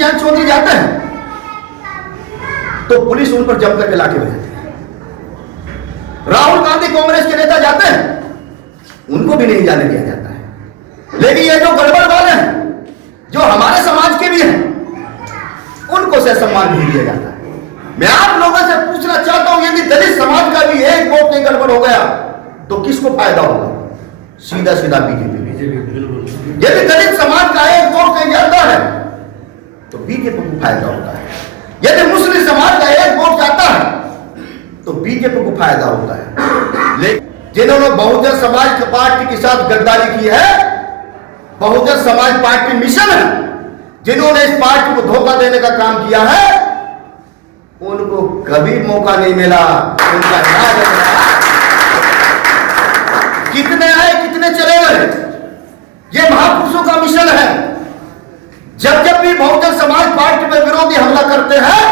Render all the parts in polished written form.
जयंत चौधरी जाते हैं तो पुलिस उन पर जम करके लाठी बजाती है। राहुल गांधी कांग्रेस के नेता जाते हैं, उनको भी नहीं जाने दिया जाता है। लेकिन ये जो गड़बड़ वाले हैं, जो हमारे समाज के भी हैं, उनको से सम्मान नहीं दिया जाता है। मैं आप लोगों से पूछना चाहता हूं, यदि दलित समाज का भी एक वोट नहीं गड़बड़ हो गया तो किसको फायदा होगा? सीधा सीधा बीजेपी। यदि दलित समाज का एक वोट कहीं जाता है तो बीजेपी को फायदा होता है। यदि मुस्लिम समाज का एक वोट जाता है तो बीजेपी को फायदा होता है। लेकिन जिन्होंने बहुजन समाज पार्टी के साथ गद्दारी की है, बहुजन समाज पार्टी मिशन है, जिन्होंने इस पार्टी को धोखा देने का काम किया है, उनको कभी मौका नहीं मिला। उनका कितने आए कितने चले गए, ये महापुरुषों का मिशन है। जब जब भी बहुजन समाज पार्टी पे विरोधी हमला करते हैं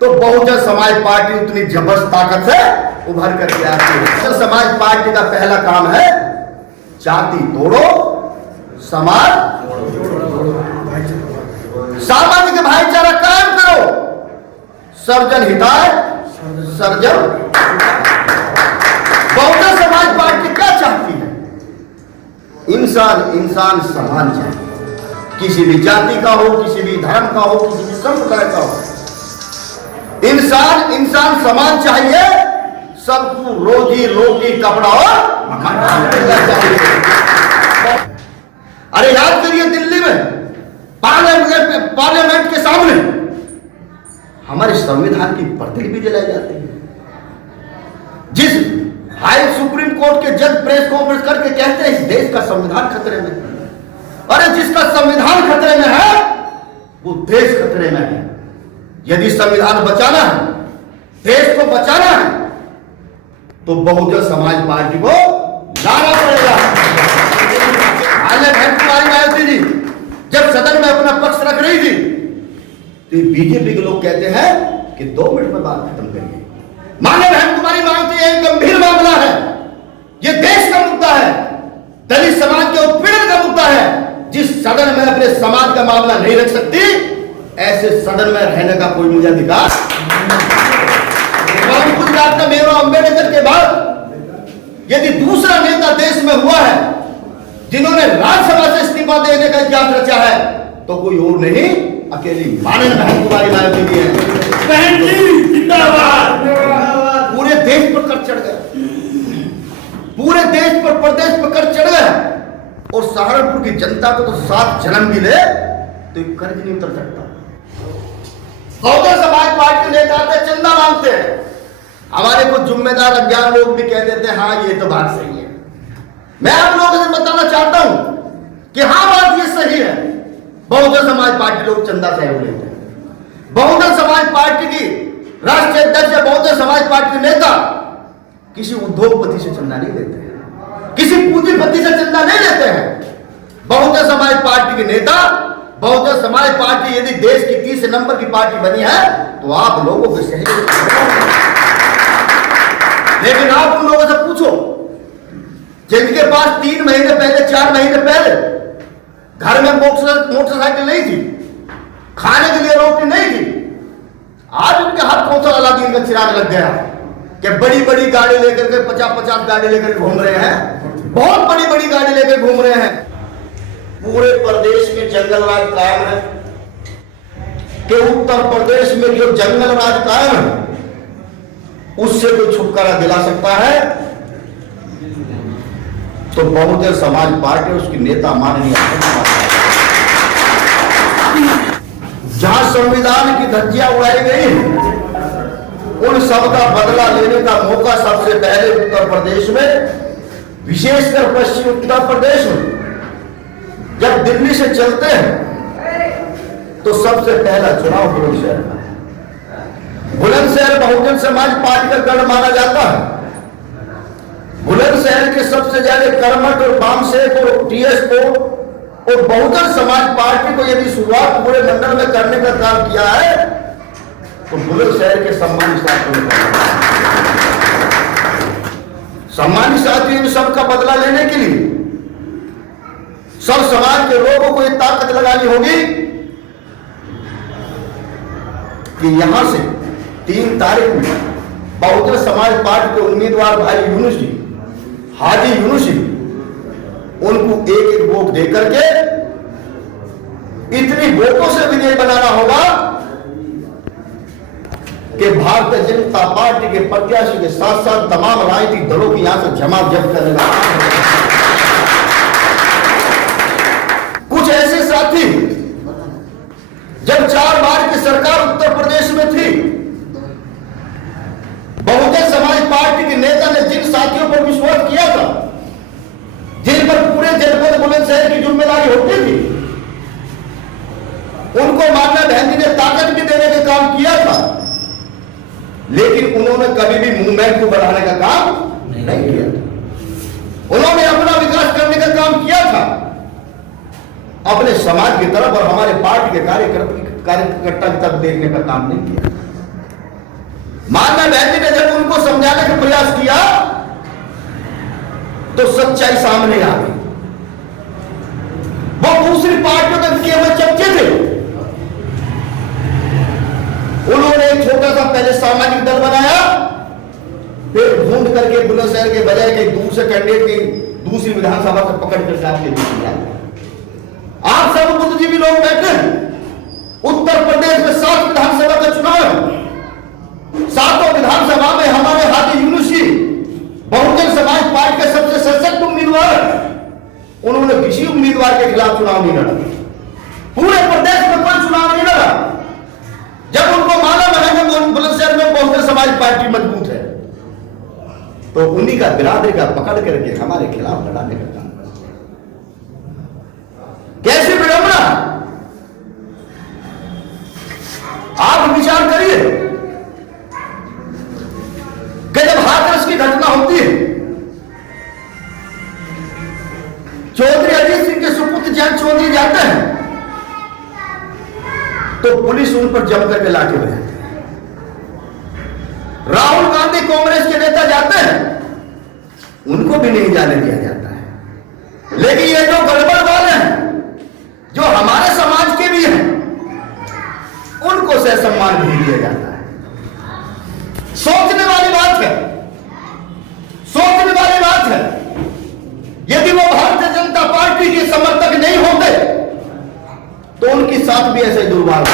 तो बहुजन समाज पार्टी उतनी जबरदस्त ताकत से उभर करके आती है। बहुजन समाज पार्टी का पहला काम है जाति तोड़ो, समाज सामाजिक भाईचारा कायम करो, सर्वजन हिताय सर्वजन। बहुजन समाज पार्टी क्या चाहती है? इंसान इंसान समान चाहिए, किसी भी जाति का हो, किसी भी धर्म का हो, किसी भी संप्रदाय का हो। इंसान इंसान समान चाहिए, सबको रोजी रोटी कपड़ा और चाहिए। अरे याद करिए, दिल्ली में पार्लियामेंट के सामने हमारे संविधान की प्रतिलिपि जलाई जाती है। जिस हाई सुप्रीम कोर्ट के जज प्रेस कॉन्फ्रेंस करके कहते हैं इस देश का संविधान खतरे में। अरे जिसका संविधान खतरे में है वो देश खतरे में है। यदि संविधान बचाना है, देश को बचाना है, तो बहुजन समाज पार्टी को लाना पड़ेगा। बहन कुमारी मायावती जी जब सदन में अपना पक्ष रख रही थी तो बीजेपी के लोग कहते हैं कि 2 मिनट में बात खत्म करिए। माननीय बहन कुमारी मायावती, एक गंभीर मामला है, यह देश का मुद्दा है, दलित समाज के उत्पीड़न का मुद्दा है। जिस सदन में अपने समाज का मामला नहीं रख सकती, ऐसे सदन में रहने का कोई मुझे अधिकार। गुजरात का मेरा अंबेडकर के बाद यदि दूसरा नेता देश में हुआ है जिन्होंने राज्यसभा से इस्तीफा देने का इतिहास रचा है, तो कोई और नहीं, अकेली माननीय बहन कुमारी मायावती जी है। बहन जी जिंदाबाद। पूरे देश पर कर चढ़ गए, पूरे देश पर प्रदेश पर कर चढ़ गए, और सहारनपुर की जनता को तो 7 जन्म भी ले तो कर्ज नहीं उतर सकता। बहुजन समाज पार्टी के नेता आते चंदा मांगते हैं, हमारे कुछ जिम्मेदार अज्ञान लोग भी कह देते हैं हाँ ये तो बात सही है। मैं आप लोगों से बताना चाहता हूं कि हाँ बात ये सही है, बहुजन समाज पार्टी लोग चंदा सहयोग लेते हैं। बहुजन समाज पार्टी की राष्ट्रीय अध्यक्ष या बहुजन समाज पार्टी के नेता किसी उद्योगपति से चंदा नहीं लेते हैं, किसी पूंजीपति से चंदा नहीं लेते हैं। बहुजन समाज पार्टी के नेता, बहुजन समाज पार्टी यदि देश की 30 नंबर की पार्टी बनी है तो आप लोगों के सहयोग। लेकिन आप उन लोगों से पूछो जिनके पास 3 महीने पहले, 4 महीने पहले घर में मोटरसाइकिल नहीं थी, खाने के लिए रोटी नहीं थी, आज उनके हाथ कौन सा अलादीन का चिराग लग गया कि बड़ी बड़ी गाड़ी लेकर के 50-50 गाड़ी लेकर घूम रहे हैं, बहुत बड़ी बड़ी गाड़ी लेकर घूम रहे हैं। पूरे प्रदेश में जंगल राज कायम है कि उत्तर प्रदेश में जो जंगल राज कायम है उससे कोई छुटकारा दिला सकता है तो बहुजन समाज पार्टी उसकी नेता माननीय। जहां संविधान की धज्जियां उड़ाई गई, उन सब का बदला लेने का मौका सबसे पहले उत्तर प्रदेश में, विशेषकर पश्चिम उत्तर प्रदेश में जब दिल्ली से चलते हैं तो सबसे पहला चुनाव बुलंदशहर का। बुलंदशहर बहुजन समाज पार्टी का गढ़ माना जाता है। बुलंदशहर के सबसे ज्यादा कर्मठ और वामसेक और टीएस को और बहुजन समाज पार्टी को यदि शुरुआत पूरे मंडल में करने का काम किया है तो बुलंदशहर के सम्मानित साथियों ने सम्मानित साथियों में सबका बदला लेने के लिए सब समाज के लोगों को ये ताकत लगानी होगी कि यहां से 3 तारीख में बहुजन समाज पार्टी के उम्मीदवार भाई यूनुस जी, हाजी यूनुस जी, उनको एक एक वोट देकर के इतनी वोटों से विजय बनाना होगा कि भारतीय जनता पार्टी के प्रत्याशी के साथ साथ तमाम राजनीतिक दलों की यहां से जमात जब्त करने का कुछ ऐसे साथी जब 4 बार की सरकार उत्तर प्रदेश में थी, बहुजन समाज पार्टी के नेता ने जिन साथियों पर विश्वास किया था, जिन पर पूरे जनपद बुलंदशहर की जिम्मेदारी होती थी, उनको मानना बहन जी ने ताकत भी देने का काम किया था, लेकिन उन्होंने कभी भी मूवमेंट को बढ़ाने का काम नहीं किया था। उन्होंने अपना विकास करने का काम किया था, अपने समाज की तरफ और हमारे पार्टी के कार्यकर्ता की तरफ देखने का काम नहीं किया। मानना बहन जी ने जब उनको समझाने का प्रयास किया तो सच्चाई सामने आ गई। वो दूसरी पार्टियों के किए हुए चर्चे थे। उन्होंने एक छोटा सा पहले सामाजिक दल बनाया, फिर ढूंढ करके बुलंदशहर के बजाय के दूसरे कैंडिडेट की दूसरी विधानसभा से पकड़ कर आपके बीच में आए। आप सब बुद्धिजीवी लोग बैठे हैं। उत्तर प्रदेश में 7 विधानसभा का चुनाव है। 7 विधानसभा में हमारे हाजी यूनुस जी बहुजन समाज पार्टी के सबसे सशक्त उम्मीदवार, उन्होंने किसी उम्मीदवार के खिलाफ चुनाव नहीं लड़ा। पूरे प्रदेश में कोई चुनाव नहीं लड़ा। जब उनको मालूम है कि बुलंदशहर में बहुजन समाज पार्टी मजबूत है, तो उन्हीं का बिरादरी का पकड़ करके हमारे खिलाफ लड़ाने का काम। कैसी विडंबना! आप विचार करिए कि जब हाथरस की घटना होती है, चौधरी अजीत सिंह के सुपुत्र जयंत चौधरी जाते हैं, तो पुलिस उन पर जम करके लाठी बजाती है। राहुल गांधी कांग्रेस के नेता जाते हैं, उनको भी नहीं जाने दिया जाता है। लेकिन ये जो गड़बड़ वाले हैं, जो हमारे समाज के भी हैं, उनको से सम्मान नहीं दिया जाता है। सोचने वाली बात है, सोचने वाली बात है। यदि वो भारतीय जनता पार्टी के समर्थक नहीं होते तो उनके साथ भी ऐसे दुर्भाग्य।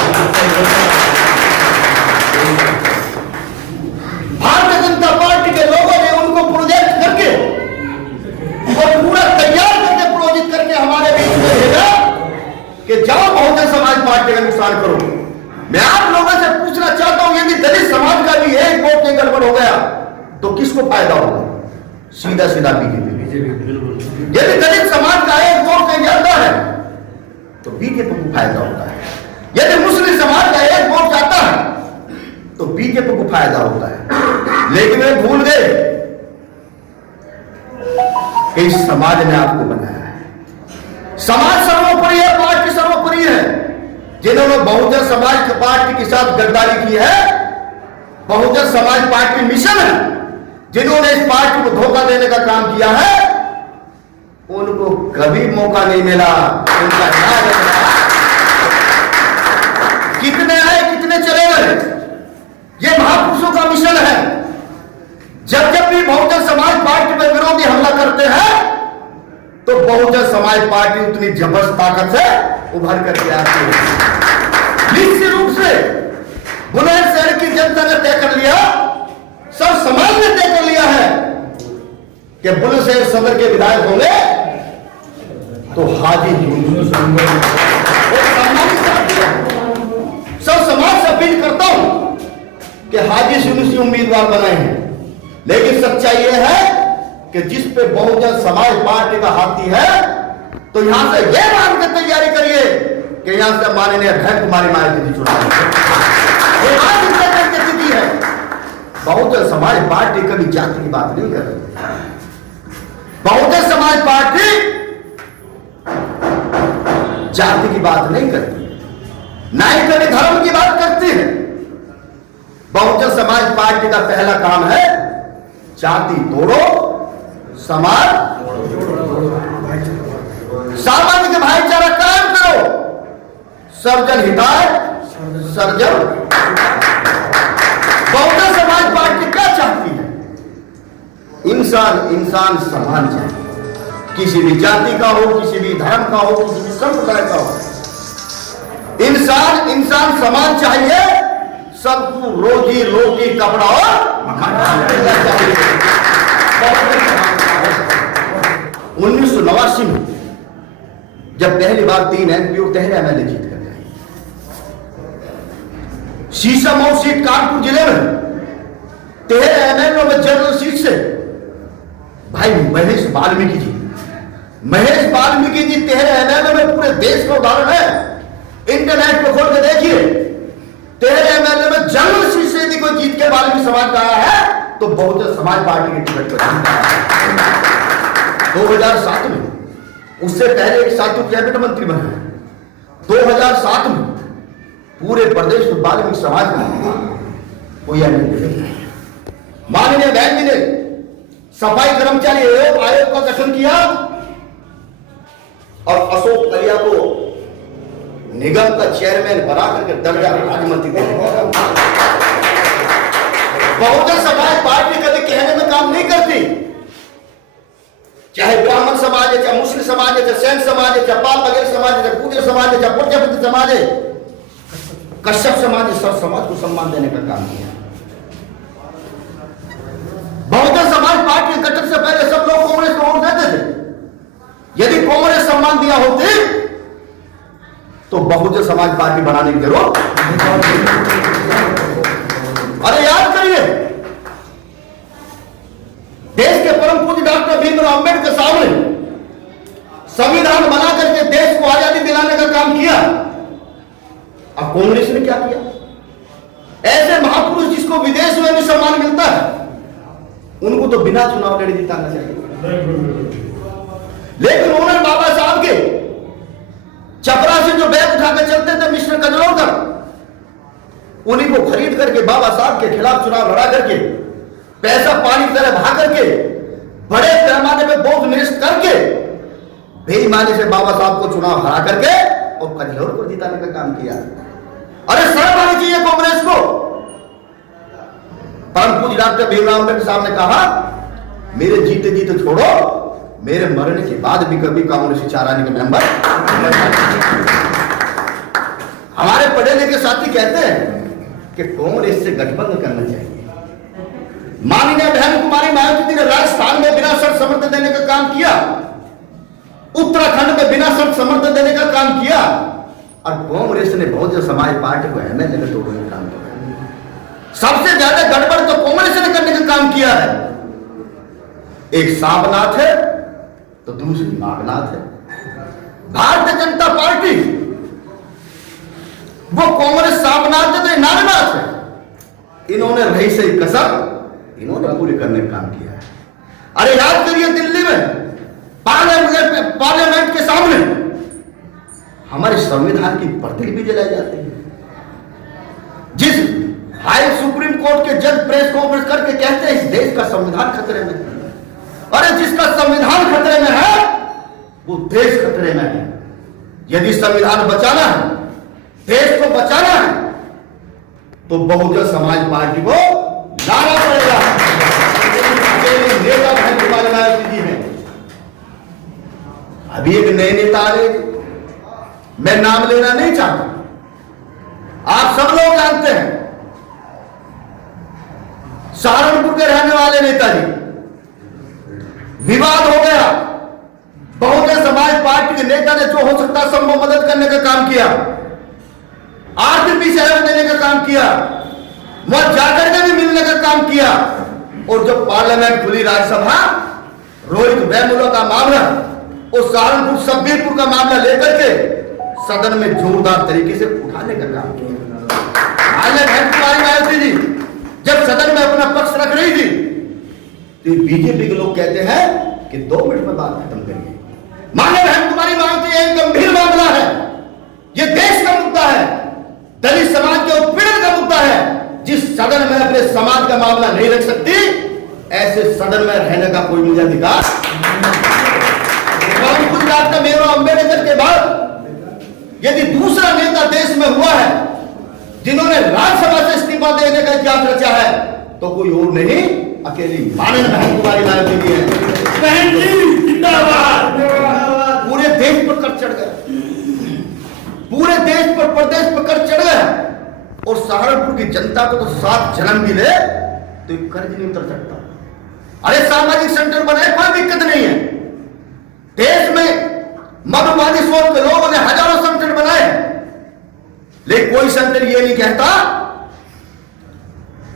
भारतीय जनता पार्टी के लोगों ने उनको प्रोजेक्ट करके और पूरा तैयार करके प्रोजेक्ट करके हमारे बीच में भेजा कि जाओ बहुजन समाज पार्टी का नुकसान करो। मैं आप लोगों से पूछना चाहता हूं, यदि दलित समाज का भी एक वोट में गड़बड़ हो गया तो किसको फायदा होगा? सीधा सीधा बीजेपी। यदि दलित समाज का एक वोट कहीं जाता है तो बीजेपी को फायदा होता है। यदि मुस्लिम समाज का एक वोट जाता है तो बीजेपी को फायदा होता है। लेकिन वे भूल गए कि इस समाज ने आपको बनाया है। समाज सर्वोपरि है, पार्टी सर्वोपरि है। जिन्होंने बहुजन समाज पार्टी के साथ गद्दारी की है, बहुजन समाज पार्टी मिशन है, जिन्होंने इस पार्टी को धोखा देने का काम किया है, उनको कभी मौका नहीं मिला। उनका कितने आए कितने चले गए, ये महापुरुषों का मिशन है। जब जब भी बहुजन समाज पार्टी पर विरोधी हमला करते हैं तो बहुजन समाज पार्टी उतनी जबरदस्त ताकत से उभर करके आती है। निश्चित रूप से बुलंदशहर की जनता ने तय कर लिया, सब समाज ने तय कर लिया है कि बुलंदशहर सदर के विधायक होंगे तो हाजी यूनुस। सब समाज से अपील करता हूं कि हाजी यूनुस उम्मीदवार बनाए हैं। लेकिन सच्चाई यह है कि जिस पे बहुजन समाज पार्टी का हाथी है, तो यहां से यह मान के तैयारी करिए कि यहां से माननीय अध्यक्ष कुमारी मायावती चुनाव स्थिति है। बहुजन समाज पार्टी कभी जाति की बात नहीं कर रही। बहुजन समाज पार्टी जाति की बात नहीं करती, ना ही कभी धर्म की बात करती है। बहुजन समाज पार्टी का पहला काम है जाति तोड़ो, समाज सामाजिक भाईचारा कायम करो, सर्वजन हिताय सर्जन। बहुजन समाज पार्टी क्या चाहती है? इंसान इंसान समान चाहिए, किसी भी जाति का हो, किसी भी धर्म का हो, किसी भी संप्रदाय का हो, इंसान इंसान समान चाहिए। सबको रोजी रोटी कपड़ा और मकान चाहिए। 1989 में जब पहली बार 3 MP और 13 MLA जीत कर गए, शीशमऊ सीट कानपुर जिले में 13 MLA में जनरल सीट से भाई महेश वाल्मीकि जी 13 MLA में पूरे देश का उदाहरण है। इंटरनेट पे खोल के देखिए, 13 MLA में जनरल सीट से यदि कोई जीत के वाल्मीकि समाज का आया है तो बहुजन समाज पार्टी के टिकट पर जीता है। 2007 में, उससे पहले एक साथी कैबिनेट मंत्री बना। 2007 में पूरे प्रदेश में वाल्मीकि समाज का कोई नहीं। माननीय बहन जी ने सफाई कर्मचारी आयोग का गठन किया और अशोक कलिया को निगम का चेयरमैन बना करके दर्जा राज्य मंत्री दे दिया। बहुजन समाज पार्टी कभी कहने में काम नहीं करती, चाहे ब्राह्मण समाज है, चाहे मुस्लिम समाज है, चाहे सैन समाज है, चाहे पाल बघेल समाज है, चाहे पूजन समाज है, चाहे प्रजापति समाज है, कश्यप समाज है, सब समाज को सम्मान देने का काम किया। बहुजन समाज पार्टी के गठन से पहले सब लोग कांग्रेस को वोट देते थे। यदि कांग्रेस सम्मान दिया होती तो बहुजन समाज पार्टी बनाने की जरूरत। अरे याद करिए, देश के परम पूज्य डॉक्टर भीमराव अंबेडकर साहब ने संविधान बना करके देश को आजादी दिलाने का काम किया। अब कांग्रेस ने क्या किया? ऐसे महापुरुष जिसको विदेश में भी सम्मान मिलता है, उनको तो बिना चुनाव लड़े जिताना चाहिए। लेकिन उन्होंने बाबा साहब के चपरा से जो बैग उठाकर चलते थे मिस्टर कजरोकर, उन्हीं को खरीद करके बाबा साहब के खिलाफ चुनाव लड़ा करके पैसा पानी की तरह बहा करके बड़े पैमाने पे वोट निरस्त करके बेईमानी से बाबा साहब को चुनाव हरा करके और कजरोकर को जिताने का काम किया। अरे शर्म आनी चाहिए कांग्रेस को। परम पूज्य डॉक्टर भीमराव अम्बेडकर साहब ने कहा, मेरे जीते जीते छोड़ो, मेरे मरने के बाद भी कभी कांग्रेस के 4 आने के मेंबर। हमारे पढ़े लिखे साथी कहते हैं कि कांग्रेस से गठबंधन करना चाहिए। माननीय बहन कुमारी मायावती ने राजस्थान में बिना शर्त समर्थन देने का काम किया, उत्तराखंड में बिना शर्त समर्थन देने का काम किया, और कांग्रेस ने बहुजन समाज पार्टी को MLA में तोड़ने का काम किया। सबसे ज्यादा गड़बड़ तो कांग्रेस ने करने का काम किया है। एक सांबनाथ है तो दूसरी नागनाथ है। भारतीय जनता पार्टी वो कांग्रेस सांबनाथ है तो नागनाथ है। इन्होंने रही सही कसर इन्होंने पूरी करने का काम किया है। अरे याद करिए, दिल्ली में पार्लियामेंट के सामने हमारे संविधान की प्रतिलिपि भी जलाई जाती है। जिस हाई सुप्रीम कोर्ट के जज प्रेस कॉन्फ्रेंस करके कहते हैं इस देश का संविधान खतरे में। अरे जिसका संविधान खतरे में है वो देश खतरे में है। यदि संविधान बचाना है, देश को बचाना है, तो बहुजन समाज पार्टी को लाना पड़ेगा। नेता बहन कुमारी मायावती जी हैं, अभी एक नए नेता आ रहे, मैं नाम लेना नहीं चाहता, आप सब लोग जानते हैं, सहारनपुर के रहने वाले नेताजी, विवाद हो गया। बहुजन समाज पार्टी के नेता ने जो हो सकता संभव मदद करने का काम किया, आर्थिक भी सहयोग देने का काम किया, वहां जाकर के भी मिलने का काम किया, और जब पार्लियामेंट खुली राज्यसभा, रोहित वेमुला का मामला और सहारनपुर शब्बीरपुर का मामला लेकर के सदन में जोरदार तरीके से उठाने का काम किया। मायावती जी जब सदन में अपना पक्ष रख रही थी तो बीजेपी के लोग कहते हैं कि 2 मिनट में बात खत्म करिए। माननीय बहन कुमारी मायावती, यह गंभीर मामला है, यह देश का मुद्दा है, दलित समाज के उत्पीड़न का मुद्दा है। जिस सदन में अपने समाज का मामला नहीं रख सकती, ऐसे सदन में रहने का कोई मुझे अधिकार। डॉक्टर भीमराव अंबेडकर के बाद यदि दूसरा नेता देश में हुआ है जिन्होंने राज्यसभा से इस्तीफा देने का इतिहास रचा है, तो कोई और नहीं, अकेली मानन बहन कुमारी नायक जी है। बहन जी जिंदाबाद। पूरे देश पर कर चढ़ गया, पूरे देश पर प्रदेश पर कर चढ़ गया, और सहारनपुर की जनता को तो 7 जन्म मिले तो एक कर्ज नहीं उतर सकता। अरे सामाजिक सेंटर बनाए, कोई दिक्कत नहीं है। देश में मधुवादी सोच के लोगों ने हजारों सेंटर बनाए, लेकिन कोई सेंटर ये नहीं कहता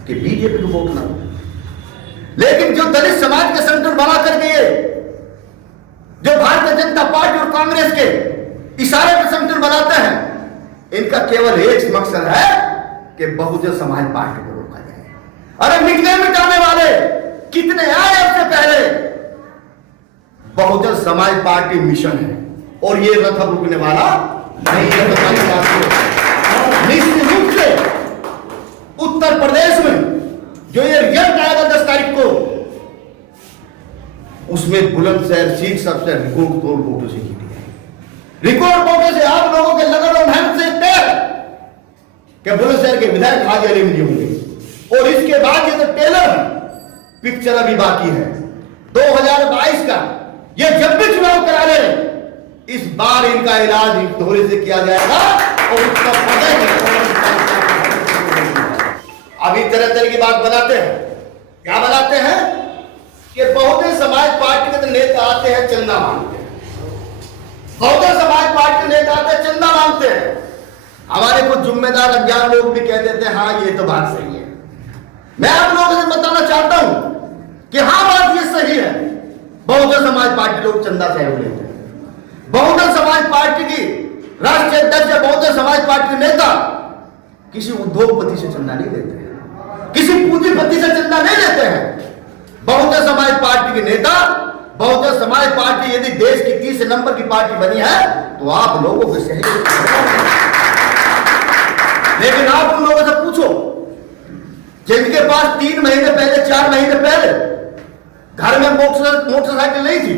कि बीजेपी को वोट ना दो। लेकिन जो दलित समाज के सेंटर बना करके ये जो भारतीय जनता पार्टी और कांग्रेस के इशारे पर सेंटर बनाते हैं, इनका केवल एक मकसद है कि बहुजन समाज पार्टी को रोका जाए। अरे मिटने मिटाने वाले कितने आए इससे पहले? बहुजन समाज पार्टी मिशन है, और ये रथ रुकने वाला नहीं है। निश्चित रूप से उत्तर प्रदेश में जो ये रिजल्ट आएगा 10 तारीख को, उसमें बुलंदशहर सीट सबसे रिकॉर्ड तोड़ वोटों से जीती है। रिकॉर्ड वोटों से आप लोगों के लगन और मेहनत से तय कि बुलंदशहर के विधायक हाजी अली मिली होंगे। और इसके बाद ये तो टेलर पिक्चर अभी बाकी है 2022 का। ये जब भी चुनाव करा ले, इस बार इनका इलाज दोहरे से किया जाएगा, और उसका अभी तरह तरह की बात बनाते हैं। क्या बनाते हैं कि बहुजन समाज पार्टी के तो नेता आते हैं चंदा मांगते हैं, बहुजन समाज पार्टी के नेता आते हैं चंदा मांगते हैं। हमारे कुछ जिम्मेदार अज्ञान लोग भी कह देते हैं हाँ ये तो बात सही है। मैं आप लोगों से बताना चाहता हूं कि हाँ बात ये सही है, बहुजन समाज पार्टी लोग चंदा सहयोग लेते हैं। बहुजन समाज पार्टी की राष्ट्रीय अध्यक्ष या बहुजन समाज पार्टी के नेता किसी उद्योगपति से चंदा नहीं लेते हैं, किसी पूंजीपति से चंदा नहीं लेते हैं। बहुजन समाज पार्टी के नेता, बहुजन समाज पार्टी यदि देश की 30 नंबर की पार्टी बनी है तो आप लोगों के सहयोग। लेकिन आप उन लोगों से पूछो जिनके पास 3 महीने पहले 4 महीने पहले घर में मोटरसाइकिल नहीं थी,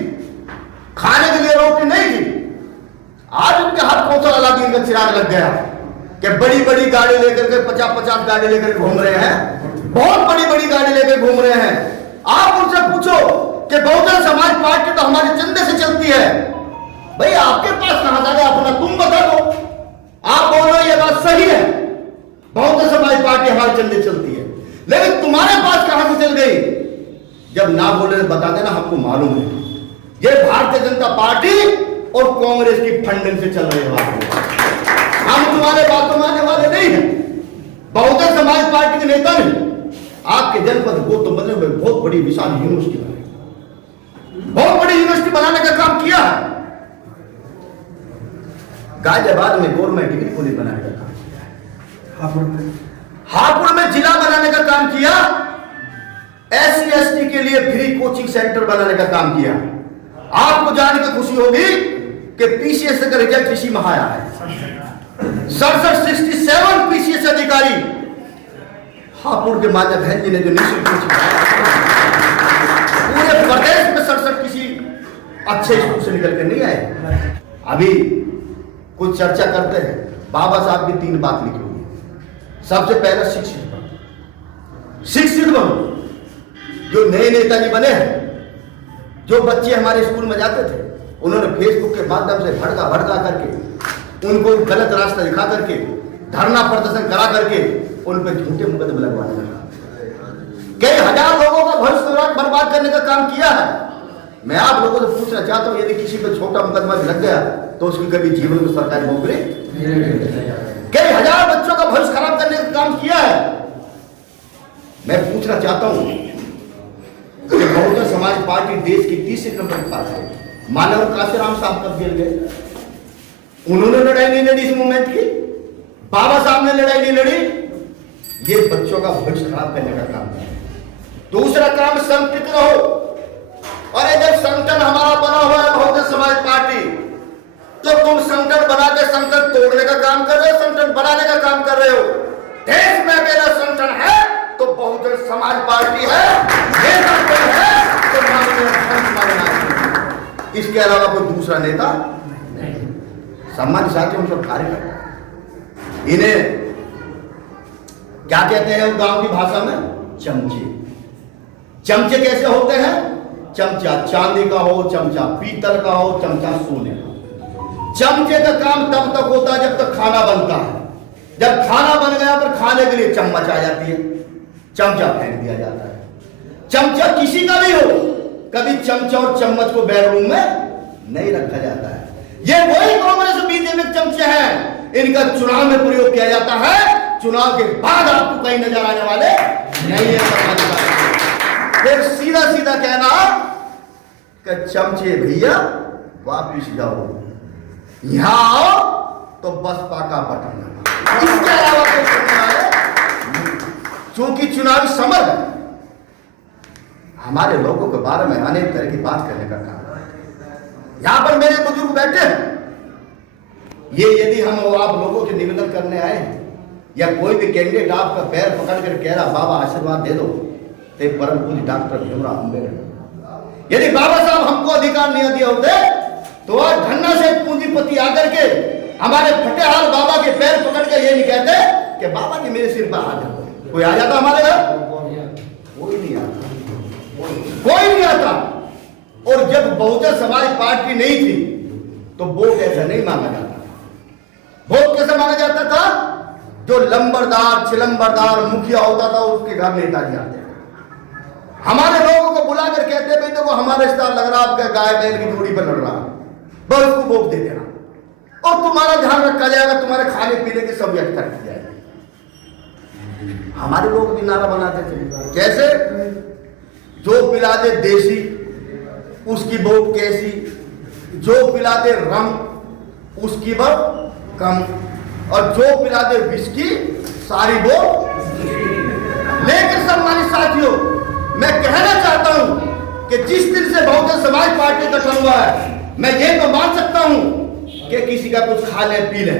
खाने के लिए रोटी नहीं थी, आज उनके हाथ कौन सा अलादीन का चिराग लग गया कि बड़ी बड़ी गाड़ी लेकर के 50-50 गाड़ी लेकर घूम रहे हैं, बहुत बड़ी बड़ी गाड़ी लेकर घूम रहे हैं। आप उनसे पूछो कि बहुजन समाज पार्टी तो हमारे चंदे से चलती है। भाई आपके पास कहां था अपना तुम बता दो। आप बोलो ये बात सही है, बहुजन समाज पार्टी हमारे चंदे चलती है, लेकिन तुम्हारे पास कहां से चल गई? जब ना बोले तो बता देना, हमको मालूम है ये भारतीय जनता पार्टी और कांग्रेस की फंडिंग से चल रही बात। हम तुम्हारे बातों में आने वाले नहीं हैं। बहुजन समाज पार्टी के नेता ने आपके जनपद गौतम में बहुत बड़ी विशाल यूनिवर्सिटी बनाई, बहुत बड़ी यूनिवर्सिटी बनाने का काम किया है। गाजियाबाद में गवर्नमेंट डिग्री कॉलेज बनाने का काम किया, हापुड़ में जिला बनाने का काम किया, SC/ST के लिए फ्री कोचिंग सेंटर बनाने का काम किया। आपको जान के खुशी होगी कि PCS का रिजल्ट इसी माह आया है। 67 PCS अधिकारी हापुड़ के माता बहन जी ने जो निःशुल्क कोचिंग पूरे प्रदेश में 67 किसी अच्छे स्कूल से निकल के नहीं आए। अभी कुछ चर्चा करते हैं, बाबा साहब की 3 बात लिखी हुई है। सबसे पहला शिक्षित बनो, शिक्षित बनो। जो नए नेताजी बने हैं, जो बच्चे हमारे स्कूल में जाते थे, उन्होंने फेसबुक के माध्यम से भड़का करके उनको गलत रास्ता दिखा करके धरना प्रदर्शन करा करके उन पर झूठे मुकदमे लगवाने लगा। कई हजार लोगों का भविष्य बर्बाद करने का काम किया है। मैं आप लोगों से पूछना चाहता हूं, यदि किसी पर छोटा मुकदमा भी लग गया तो उसकी कभी जीवन में सरकारी नौकरी, कई हजार बच्चों का भविष्य खराब करने का काम किया है। मैं पूछना चाहता हूं कि बहुजन समाज पार्टी देश की 30 नंबर की पार्टी है। मानव काशीराम साहब कब जेल गए? उन्होंने लड़ाई नहीं लड़ी इस मूवमेंट की, बाबा साहब ने लड़ाई नहीं लड़ी। ये बच्चों का भविष्य खराब करने का काम है। दूसरा काम, संगठित रहो। और जब संगठन हमारा बना हुआ है बहुजन समाज पार्टी, तो तुम संगठन बना के संगठन तोड़ने का काम कर रहे हो, संगठन बनाने का काम कर रहे हो। देश में अकेला संगठन है तो बहुजन समाज पार्टी है, नेता कोई है तो इसके अलावा कोई दूसरा नेता नहीं। सम्मानित साथियों, हम सब कार्यकर्ता, इन्हें क्या कहते हैं वो गांव की भाषा में? चमचे। चमचे कैसे होते हैं? चमचा चांदी का हो, चमचा पीतल का हो, चमचा सोने का। चमचे का काम तब तक होता है जब तक खाना बनता है। जब खाना बन गया पर खाने के लिए चम्मच आ जाती है, चमचा फेंक दिया जाता है। चमचा किसी का भी हो, कभी चमचा और चम्मच को बैररूम में नहीं रखा जाता है। ये वही कांग्रेस और बीजेपी के चमचे हैं, इनका चुनाव में प्रयोग किया जाता है। चुनाव के बाद आपको कहीं नजर आने वाले नहीं है। फिर सीधा सीधा कहना कि चमचे भैया वापिस जाओ, यहां आओ तो बसपा का बटन। इसके अलावा कोई करने वाले, चूंकि चुनावी समर है, हमारे लोगों के बारे में अनेक तरह की बात करने का काम है। यहां पर मेरे बुजुर्ग बैठे हैं, ये यदि हम और आप लोगों के निवेदन करने आए हैं, या कोई भी कैंडिडेट आपका पैर पकड़ कर कह रहा बाबा आशीर्वाद दे दो, तो परम पूज्य डॉक्टर भीमराव अम्बेडकर, यदि बाबा साहब हमको अधिकार नहीं दिए होते तो आज धन्ना से पूंजीपति आकर के हमारे फटेहाल बाबा के पैर पकड़ के ये नहीं कहते कि बाबा जी मेरे सिर पर आ जाओ। कोई आ जाता हमारे घर? कोई नहीं आता, कोई नहीं आता। और जब बहुजन समाज पार्टी नहीं थी तो वोट ऐसा नहीं मांगा जाता। वोट कैसे मांगा जाता था? जो लंबरदार छिलंबरदार मुखिया होता था उसके घर नेताजी आते। हमारे लोगों को बुलाकर कहते भाई देखो हमारा रिश्ता लग रहा, आपका गाय बैल की जोड़ी पर लड़ रहा, बस उसको वोट दे देना और तुम्हारा ध्यान रखा जाएगा, तुम्हारे खाने पीने की सब व्यवस्था की जाएगी। हमारे लोग भी नारा बनाते थे, कैसे? जो पिला दे देसी उसकी वोट कैसी, जो पिला दे रम उसकी वोट कम, और जो पिला दे विस्की सारी वोट। लेकिन सम्मानित साथियों, मैं कहना चाहता हूं कि जिस दिन से बहुजन समाज पार्टी गठन हुआ है, मैं ये तो मान सकता हूं कि किसी का कुछ खा ले पी ले,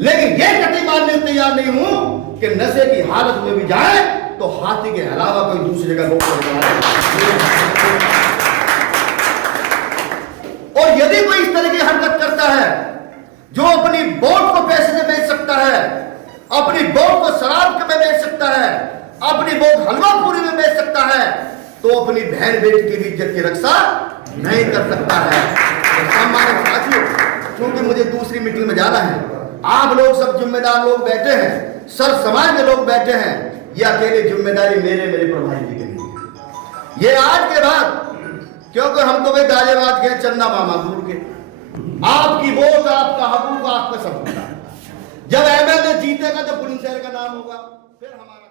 लेकिन ये कतई मानने को तैयार नहीं हूं कि नशे की हालत में भी जाए तो हाथी के अलावा कोई दूसरे का रोक और यदि कोई इस तरह की हरकत करता है जो अपनी वोट को पैसे से बेच सकता है, अपनी वोट को शराब में बेच सकता है, अपनी वोट हलवा पूरी में बेच सकता है, तो अपनी बहन बेटी की भी इज्जत की रक्षा नहीं कर सकता है। तो सम्मानित साथियों, क्योंकि मुझे दूसरी मीटिंग में जाना है, आप लोग सब जिम्मेदार लोग बैठे हैं, सर्व समाज के लोग बैठे हैं, ये अकेली जिम्मेदारी मेरे प्रभारी जी के लिए। ये आज के बाद, क्योंकि हम तो भाई गाजियाबाद के चंदा मामा दूर के, आपकी वोट आपका हकूक आपका सब होता है। जब एमएलए जीतेगा तो बुलंदशहर का नाम होगा, फिर हमारा